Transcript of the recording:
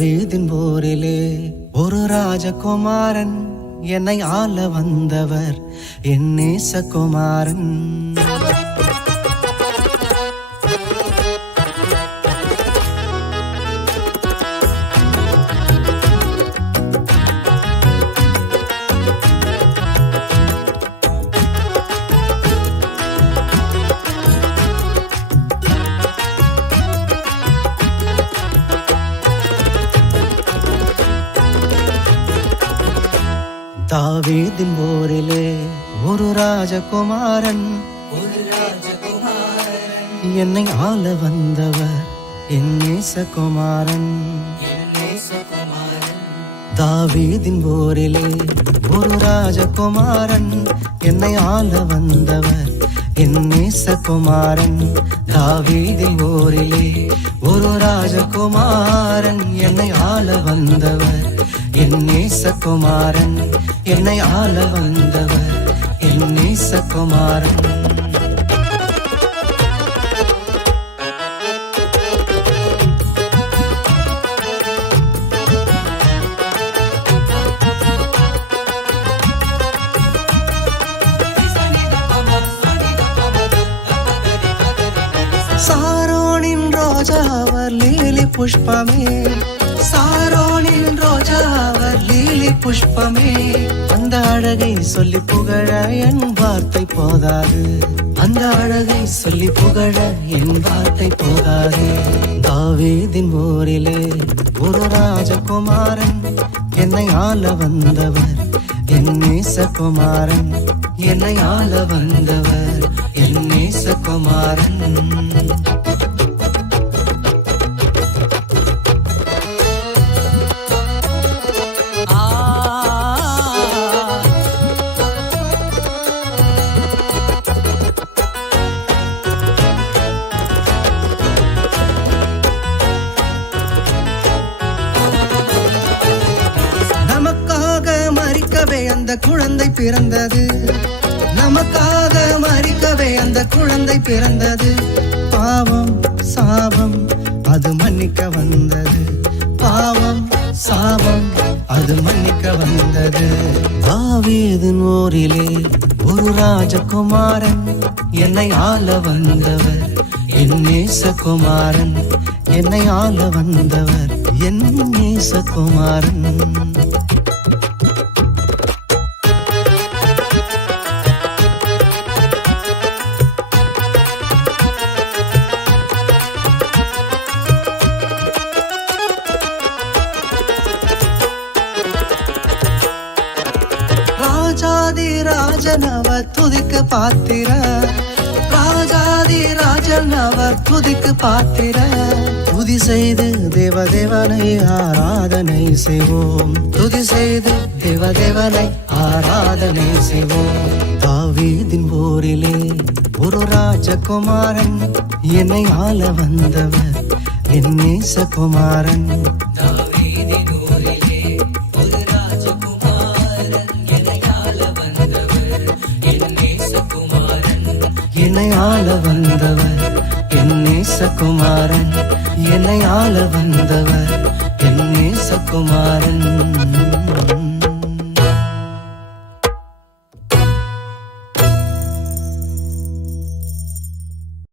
தாவீதின் போரிலே ஒரு ராஜகுமாரன் என்னை ஆள வந்தவர் என் நேசகுமாரன். தாவீதின் போரிலே ஒரு ராஜகுமாரன் என்னை ஆள வந்தவர் என் நேசகுமாரன். தாவீதின் போரிலே ஒரு ராஜகுமாரன் என்னை ஆள வந்தவர் என் நேசகுமாரன். தாவீதின் போரிலே ஒரு ராஜகுமாரன் என்னை ஆள வந்தவர் என் நேசகுமாரன். என்னை ஆள வந்தவர் என் நேசகுமாரன். சாரோனின் ரோஜா அவர் லீலி புஷ்பமே, சாரோனின் ரோஜா அவர் லீலி புஷ்பமே. அந்த அழகை சொல்லி புகழ என் வார்த்தை போதாது, அந்த அழகை சொல்லி புகழ என் வார்த்தை போதாது. தாவீதின் போரிலே ஒரு ராஜகுமாரன் என்னை ஆள வந்தவர் என் நேசகுமாரன். என்னை ஆள வந்தவர் என் நேசகுமாரன். அந்த குழந்தை பிறந்தது, நமக்காக மரிக்கவே அந்த குழந்தை பிறந்தது. பாவம் சாபம் அது மன்னிக்க வந்தது, பாவம் சாபம் அது மன்னிக்க வந்தது. தாவீதின் போரிலே ஒரு ராஜகுமாரன் என்னை ஆள வந்தவர் என் நேசகுமாரன். என்னை ஆள வந்தவர் என் நேசகுமாரன். ராஜாதி ராஜன் அவர் துதிக்கு பாத்திர, ராஜாதி ராஜன் அவர் துதிக்கு பாத்திர. துதி செய்து தேவதேவனை ஆராதனை செய்வோம், துதி செய்து தேவதேவனை ஆராதனை செய்வோம். தாவீதின் போரிலே ஒரு ராஜகுமாரன் என்னை ஆள வந்தவர் என் நேசகுமாரன். என்னை ஆள வந்தவர் என் நேசகுமாரன். என்னை ஆள வந்தவர் என் நேசகுமாரன்.